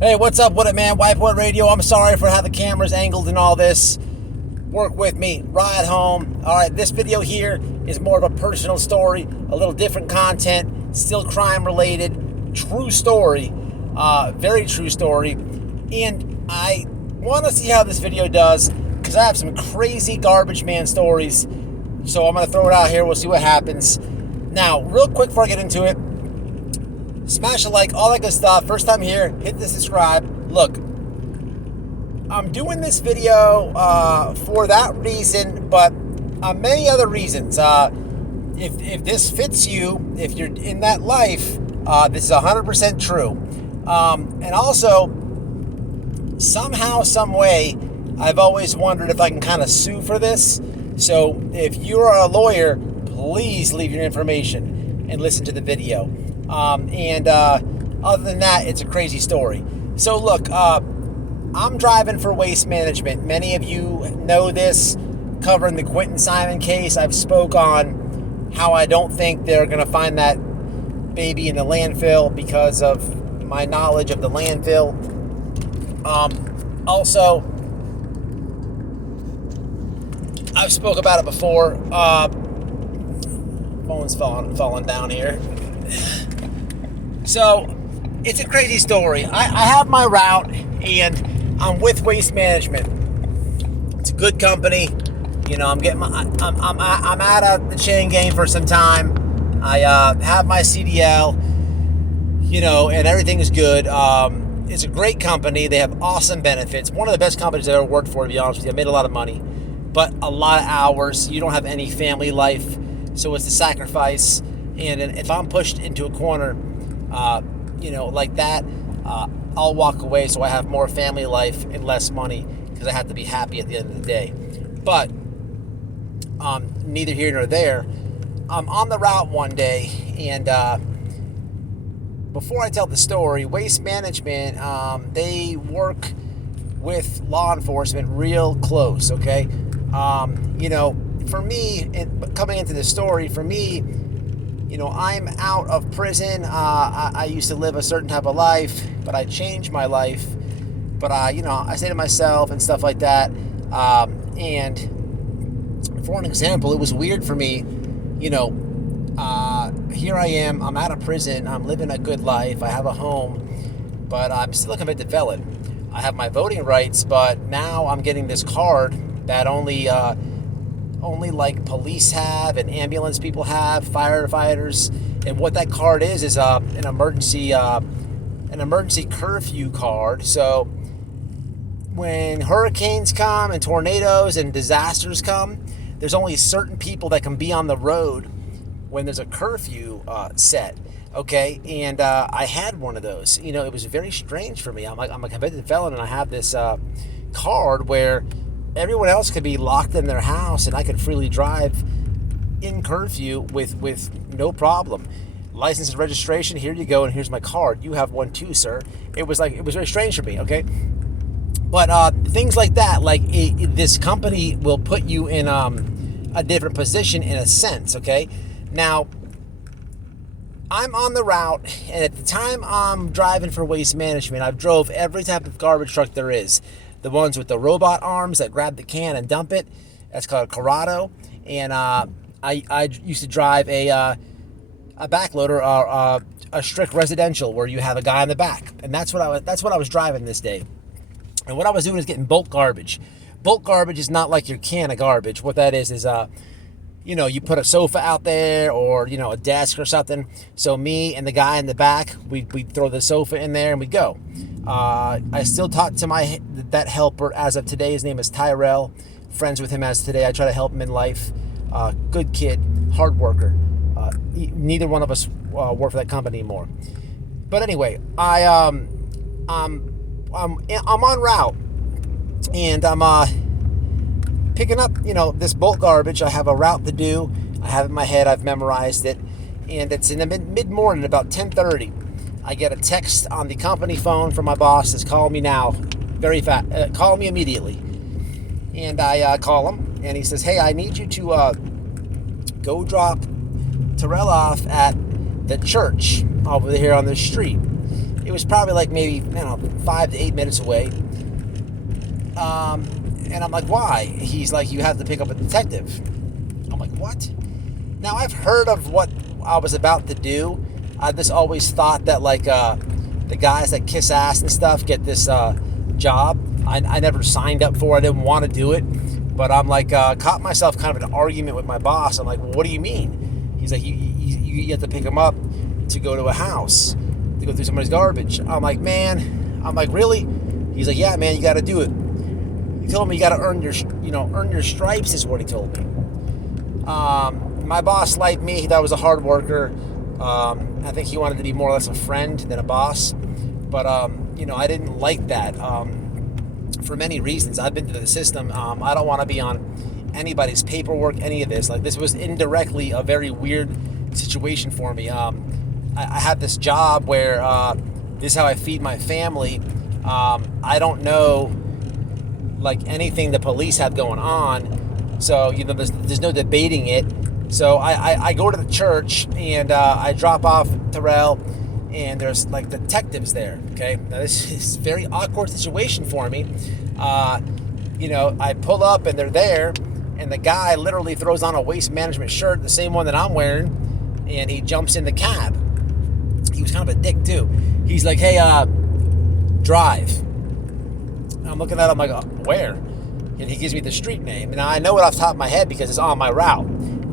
Hey, what's up? What up, man? Whiteboard Radio. I'm sorry for how the camera's angled and all this. Work with me. Ride home. All right, this video here is more of a personal story, a little different content, still crime related, true story, very true story. And I want to see how this video does because I have some crazy garbage man stories. So I'm going to throw it out here. We'll see what happens. Now, real quick before I get into it, smash a like, all that good stuff. First time here, hit the subscribe. Look, I'm doing this video for that reason, but many other reasons. If this fits you, if you're in that life, this is 100% true. And also, somehow, some way, I've always wondered if I can kind of sue for this. So if you're a lawyer, please leave your information and listen to the video. Other than that, it's a crazy story. So look, I'm driving for Waste Management. Many of you know this, covering the Quentin Simon case. I've spoke on how I don't think they're going to find that baby in the landfill because of my knowledge of the landfill. Also, I've spoke about it before. Phone's falling down here. So, it's a crazy story. I have my route, and I'm with Waste Management. It's a good company. You know, I'm out of the chain game for some time. I have my CDL. You know, and everything is good. It's a great company. They have awesome benefits. One of the best companies I've ever worked for, to be honest with you. I made a lot of money, but a lot of hours. You don't have any family life, so it's a sacrifice. And if I'm pushed into a corner, you know, like that, I'll walk away so I have more family life and less money because I have to be happy at the end of the day. But neither here nor there. I'm on the route one day, and before I tell the story, Waste Management, they work with law enforcement real close, okay? You know, for me, coming into the story, for me, you know, I'm out of prison. I used to live a certain type of life, but I changed my life. But, you know, I say to myself and stuff like that. And for an example, it was weird for me, you know, here I am, I'm out of prison, I'm living a good life, I have a home, but I'm still a convicted felon. I have my voting rights, but now I'm getting this card that only like police have and ambulance people have, firefighters, and what that card is an emergency curfew card. So when hurricanes come and tornadoes and disasters come, there's only certain people that can be on the road when there's a curfew set, okay? And I had one of those. You know, it was very strange for me. I'm a convicted felon, and I have this card where everyone else could be locked in their house, and I could freely drive in curfew with no problem. License and registration, here you go, and here's my card. You have one too, sir. It was very strange for me, okay? But things like that, like this company will put you in a different position in a sense, okay? Now, I'm on the route, and at the time I'm driving for Waste Management, I've drove every type of garbage truck there is. The ones with the robot arms that grab the can and dump it, that's called a Corrado. And I used to drive a backloader, a strict residential where you have a guy in the back, and that's what I was driving this day. And what I was doing is getting bulk garbage. Bulk garbage is not like your can of garbage. What that is you know, you put a sofa out there or, you know, a desk or something. So me and the guy in the back, we'd throw the sofa in there and we'd go. I still talk to that helper as of today. His name is Tyrell. Friends with him as today. I try to help him in life. Good kid, hard worker. Neither one of us work for that company anymore. But anyway, I'm on route, and I'm picking up, you know, this bulk garbage. I have a route to do. I have it in my head. I've memorized it. And it's in the mid-morning, about 10:30. I get a text on the company phone from my boss. Says, call me now. Very fast. Call me immediately. And I call him. And he says, hey, I need you to go drop Terrell off at the church over here on the street. It was probably like maybe, 5 to 8 minutes away. And I'm like, why? He's like, you have to pick up a detective. I'm like, what? Now, I've heard of what I was about to do. I just always thought that, like, the guys that kiss ass and stuff get this job. I never signed up for it. I didn't want to do it. But I'm like, caught myself kind of in an argument with my boss. I'm like, well, what do you mean? He's like, you have to pick him up to go to a house, to go through somebody's garbage. I'm like, really? He's like, yeah, man, you got to do it. He told me you got to earn your stripes, is what he told me. My boss liked me. He thought I was a hard worker. I think he wanted to be more or less a friend than a boss. But, I didn't like that for many reasons. I've been through the system. I don't want to be on anybody's paperwork, any of this. Like, this was indirectly a very weird situation for me. I had this job where this is how I feed my family. I don't know, like, anything the police have going on. So, there's no debating it. So I go to the church and I drop off Terrell, and there's like detectives there. Okay, now this is a very awkward situation for me. I pull up and they're there, and the guy literally throws on a Waste Management shirt, the same one that I'm wearing, and he jumps in the cab. He was kind of a dick too. He's like, hey, drive. I'm looking at him like, where? And he gives me the street name. And I know it off the top of my head because it's on my route.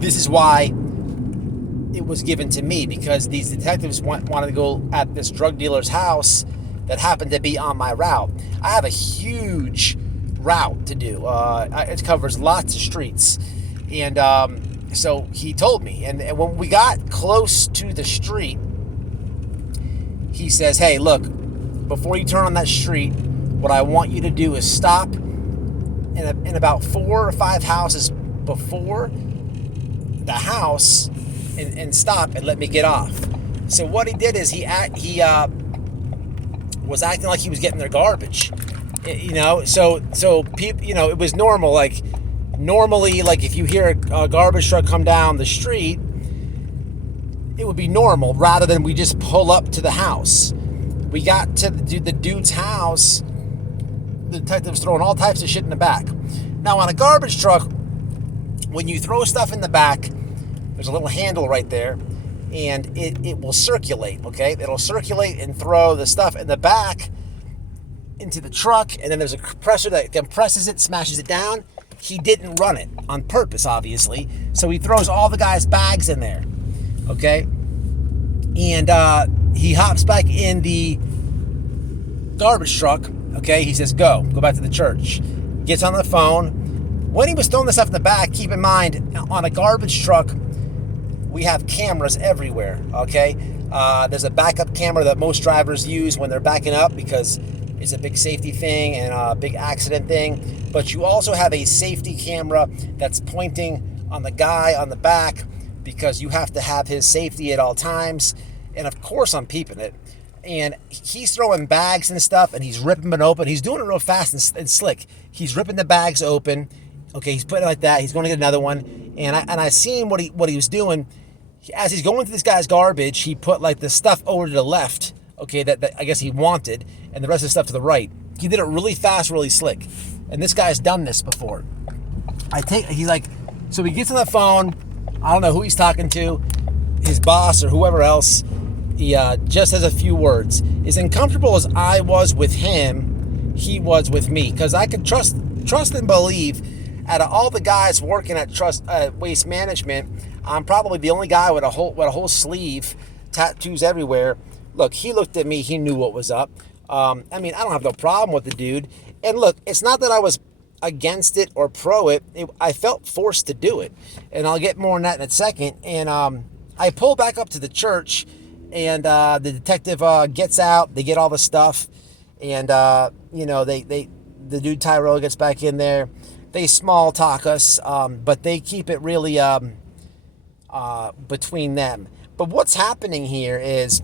This is why it was given to me, because these detectives wanted to go at this drug dealer's house that happened to be on my route. I have a huge route to do. It covers lots of streets. And so he told me. And when we got close to the street, he says, hey, look, before you turn on that street, what I want you to do is stop in about 4 or 5 houses before the house and stop and let me get off. So what he did is he was acting like he was getting their garbage, so people, it was normal. Like, normally, like, if you hear a garbage truck come down the street, it would be normal, rather than we just pull up to the house. We got to the dude's house. The detective was throwing all types of shit in the back. Now, on a garbage truck, when you throw stuff in the back, there's a little handle right there, and it will circulate, okay? It'll circulate and throw the stuff in the back into the truck, and then there's a compressor that compresses it, smashes it down. He didn't run it on purpose, obviously, so he throws all the guys' bags in there, okay? And he hops back in the garbage truck, okay? He says, go back to the church. Gets on the phone. When he was throwing the stuff in the back, keep in mind, on a garbage truck, we have cameras everywhere, okay? There's a backup camera that most drivers use when they're backing up because it's a big safety thing and a big accident thing. But you also have a safety camera that's pointing on the guy on the back because you have to have his safety at all times. And of course, I'm peeping it. And he's throwing bags and stuff, and he's ripping them open. He's doing it real fast and slick. He's ripping the bags open. Okay, he's putting it like that. He's going to get another one. And I seen what he was doing. As he's going through this guy's garbage, he put like the stuff over to the left, okay, that I guess he wanted, and the rest of the stuff to the right. He did it really fast, really slick. And this guy's done this before. So he gets on the phone. I don't know who he's talking to, his boss or whoever else. He just has a few words. As uncomfortable as I was with him, he was with me, because I could trust and believe. Out of all the guys working at Waste Management, I'm probably the only guy with a whole sleeve, tattoos everywhere. Look, he looked at me. He knew what was up. I don't have no problem with the dude. And look, it's not that I was against it or pro it. I felt forced to do it, and I'll get more on that in a second. And I pull back up to the church, and the detective gets out. They get all the stuff, and the dude Tyrell gets back in there. They small talk us, but they keep it really between them. But what's happening here is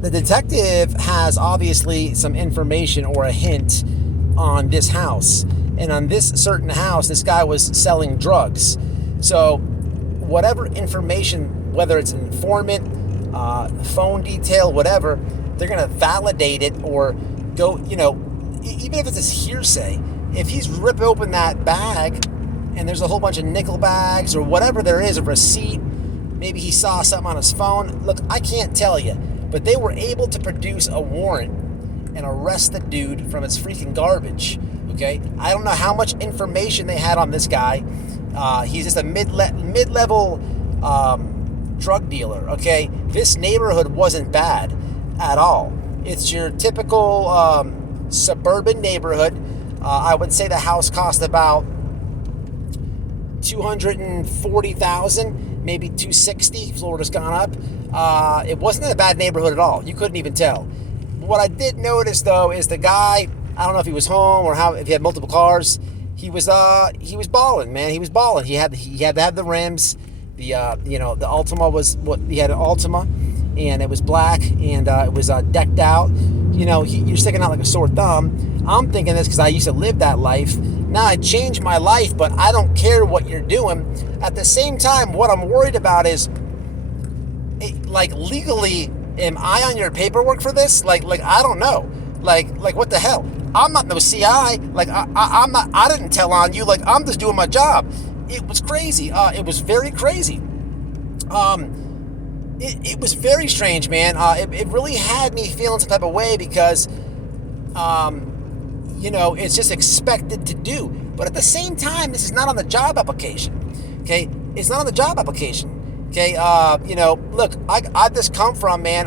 the detective has obviously some information or a hint on this house. And on this certain house, this guy was selling drugs. So whatever information, whether it's an informant, phone detail, whatever, they're going to validate it or go, even if it's this hearsay, if he's ripped open that bag and there's a whole bunch of nickel bags or whatever there is, a receipt, maybe he saw something on his phone. Look, I can't tell you, but they were able to produce a warrant and arrest the dude from his freaking garbage, okay? I don't know how much information they had on this guy. He's just a mid-level drug dealer, okay? This neighborhood wasn't bad at all. It's your typical suburban neighborhood. I would say the house cost about $240,000, maybe $260,000. Florida's gone up. It wasn't a bad neighborhood at all. You couldn't even tell. What I did notice though is the guy, I don't know if he was home or if he had multiple cars. He was balling, man. He was balling. He had to have the rims. The the Altima was what he had, an Altima, and it was black and it was decked out. You're sticking out like a sore thumb. I'm thinking this because I used to live that life. Now I changed my life, but I don't care what you're doing. At the same time, what I'm worried about is, legally, am I on your paperwork for this? Like I don't know. Like what the hell? I'm not no CI. I'm not. I didn't tell on you. I'm just doing my job. It was crazy. It was very crazy. It was very strange, man. It really had me feeling some type of way because, it's just expected to do. But at the same time, this is not on the job application. Okay, it's not on the job application. Okay, look, I just come from, man,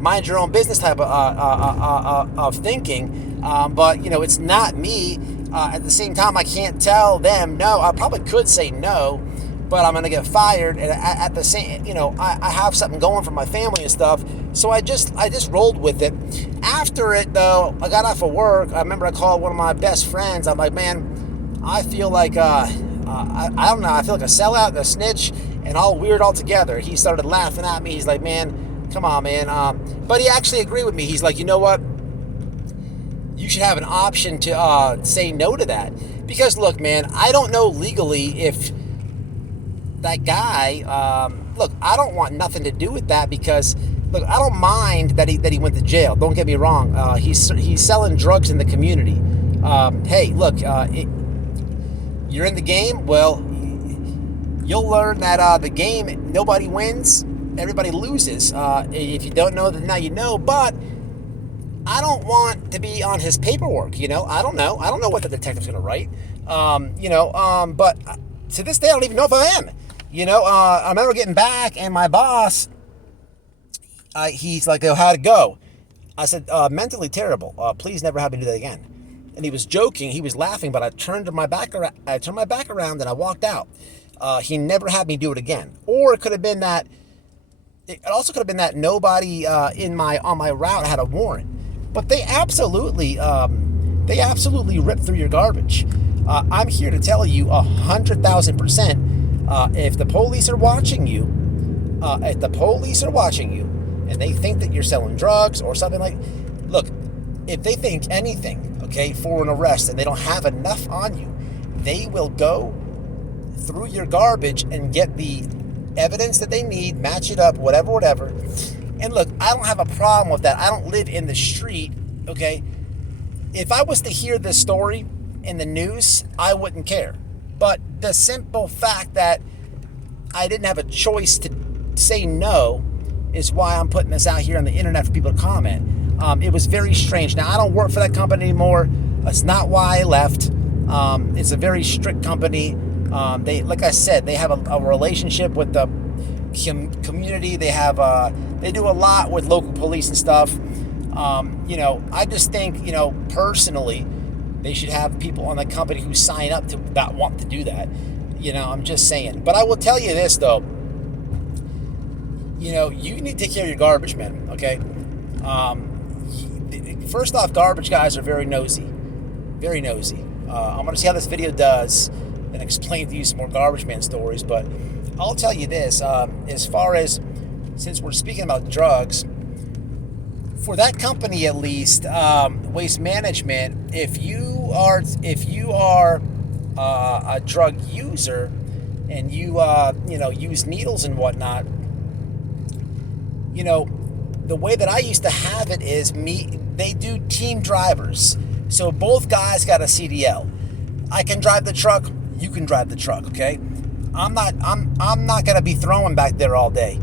mind your own business type of thinking. But it's not me. At the same time, I can't tell them no. I probably could say no, but I'm gonna get fired. And at the same, I have something going for my family and stuff. So I just rolled with it. After it though, I got off of work. I remember I called one of my best friends. I'm like, man, I feel like I don't know. I feel like a sellout, a snitch, and all weird altogether. He started laughing at me. He's like, man, come on, man. But he actually agreed with me. He's like, you know what? You should have an option to say no to that. Because look, man, I don't know legally if that guy, look, I don't want nothing to do with that because, look, I don't mind that he went to jail. Don't get me wrong. He's selling drugs in the community. Hey, look, you're in the game. Well, you'll learn that the game, nobody wins, everybody loses. If you don't know, then now you know. But I don't want to be on his paperwork. I don't know. I don't know what the detective's going to write. But to this day, I don't even know if I am. I remember getting back, and my boss, he's like, "Oh, how'd it go?" I said, "Mentally terrible. Please never have me do that again." And he was joking. He was laughing, but I turned my back around and I walked out. He never had me do it again. Or it could have been that. It also could have been that nobody on my route had a warrant. But they absolutely ripped through your garbage. I'm here to tell you 100,000%. If the police are watching you, and they think that you're selling drugs or something look, if they think anything, okay, for an arrest and they don't have enough on you, they will go through your garbage and get the evidence that they need, match it up, whatever. And look, I don't have a problem with that. I don't live in the street, okay? If I was to hear this story in the news, I wouldn't care. But the simple fact that I didn't have a choice to say no is why I'm putting this out here on the internet for people to comment. It was very strange. Now, I don't work for that company anymore. That's not why I left. It's a very strict company. They, like I said, they have a relationship with the community. They do a lot with local police and stuff. I just think, personally, they should have people on the company who sign up to not want to do that. I'm just saying. But I will tell you this, though. You need to take care of your garbage, man, okay? First off, garbage guys are very nosy. Very nosy. I'm going to see how this video does and explain to you some more garbage man stories. But I'll tell you this. As far as, since we're speaking about drugs, for that company at least, Waste Management, if you are a drug user and you use needles and whatnot, the way that I used to have it is they do team drivers. So both guys got a CDL. I can drive the truck, you can drive the truck, okay? I'm not gonna be throwing back there all day.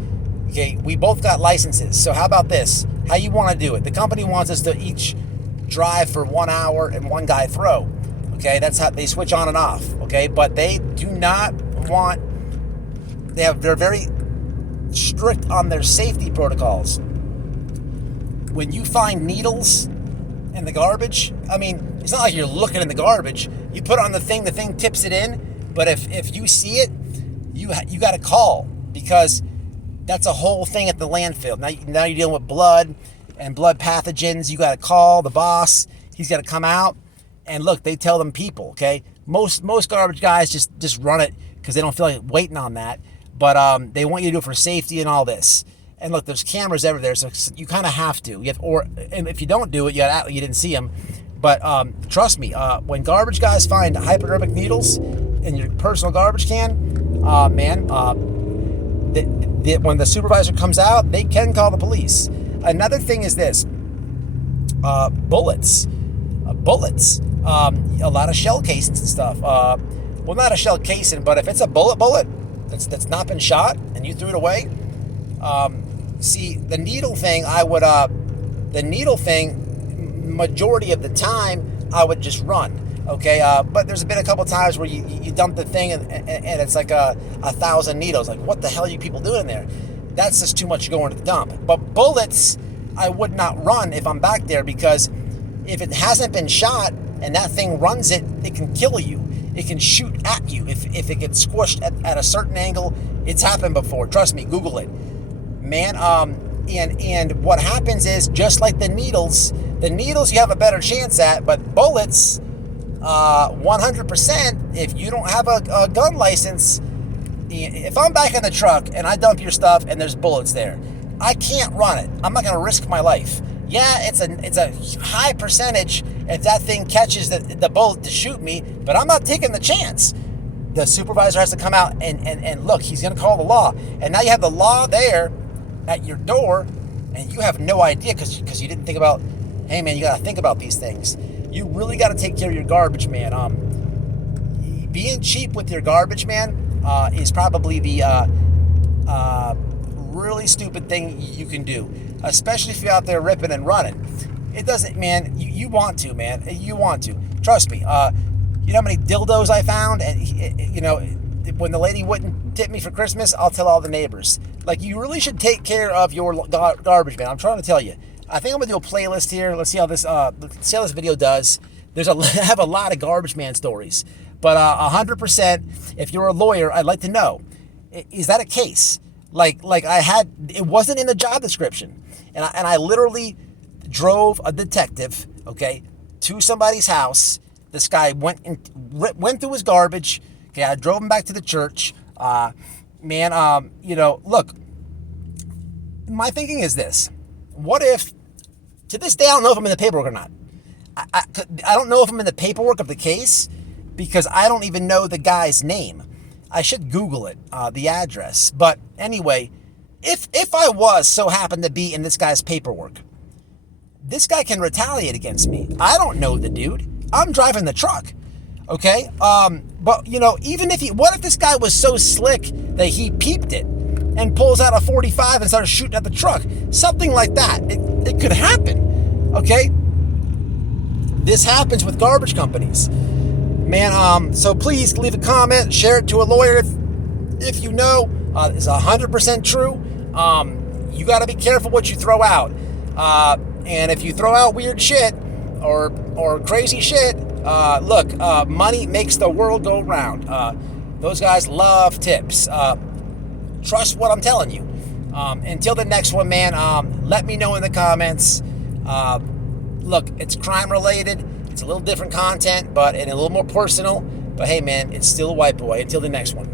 Okay, we both got licenses. So how about this? How you want to do it? The company wants us to each drive for 1 hour and one guy throw. Okay, that's how they switch on and off. Okay, but they do not want. They're very strict on their safety protocols. When you find needles in the garbage, I mean, it's not like you're looking in the garbage. You put it on the thing tips it in. But if you see it, you got to call, because that's a whole thing at the landfill. Now you're dealing with blood and blood pathogens. You got to call the boss. He's got to come out. And look, they tell them people, okay? Most garbage guys just run it because they don't feel like waiting on that. But they want you to do it for safety and all this. And look, there's cameras everywhere, so you kind of have to. And if you don't do it, you didn't see them. But trust me, when garbage guys find hypodermic needles in your personal garbage can, when the supervisor comes out, they can call the police. Another thing is this: bullets. A lot of shell casings and stuff. Well, not a shell casing, but if it's a bullet that's not been shot and you threw it away. See, the needle thing, majority of the time, I would just run. Okay, but there's been a couple times where you dump the thing and it's like 1,000 needles. Like, what the hell are you people doing in there? That's just too much going to the dump. But bullets, I would not run if I'm back there, because if it hasn't been shot and that thing runs it can kill you. It can shoot at you if it gets squished at a certain angle. It's happened before. Trust me, Google it. Man, and what happens is, just like the needles you have a better chance at, but bullets, 100%, if you don't have a gun license, if I'm back in the truck and I dump your stuff and there's bullets there, I can't run it. I'm not going to risk my life. Yeah, it's a high percentage if that thing catches the bullet to shoot me, but I'm not taking the chance. The supervisor has to come out and look, he's going to call the law. And now you have the law there at your door, and you have no idea because you didn't think about, hey, man, you got to think about these things. You really got to take care of your garbage, man. Being cheap with your garbage, man, is probably the really stupid thing you can do, especially if you're out there ripping and running. It doesn't, man. You want to, man. You want to. Trust me. You know how many dildos I found? And when the lady wouldn't tip me for Christmas, I'll tell all the neighbors. Like, you really should take care of your garbage, man. I'm trying to tell you. I think I'm gonna do a playlist here. Let's see how this video does. I have a lot of garbage man stories, but 100%. If you're a lawyer, I'd like to know: is that a case? Like it wasn't in the job description, and I literally drove a detective, okay, to somebody's house. This guy went through his garbage. Okay, I drove him back to the church. Look, my thinking is this: what if, to this day, I don't know if I'm in the paperwork or not. I don't know if I'm in the paperwork of the case, because I don't even know the guy's name. I should Google it, the address. But anyway, if I was so happened to be in this guy's paperwork, this guy can retaliate against me. I don't know the dude. I'm driving the truck. Okay? But, even what if this guy was so slick that he peeped it and pulls out a 45 and starts shooting at the truck? Something like that. It could happen. Okay? This happens with garbage companies. Man, so please leave a comment, share it to a lawyer if you know. It's 100% true. You got to be careful what you throw out. And if you throw out weird shit or crazy shit, look, money makes the world go round. Those guys love tips. Trust what I'm telling you. Until the next one, man, let me know in the comments. Look, it's crime related. It's a little different content, and a little more personal. But hey, man, it's still a white boy. Until the next one.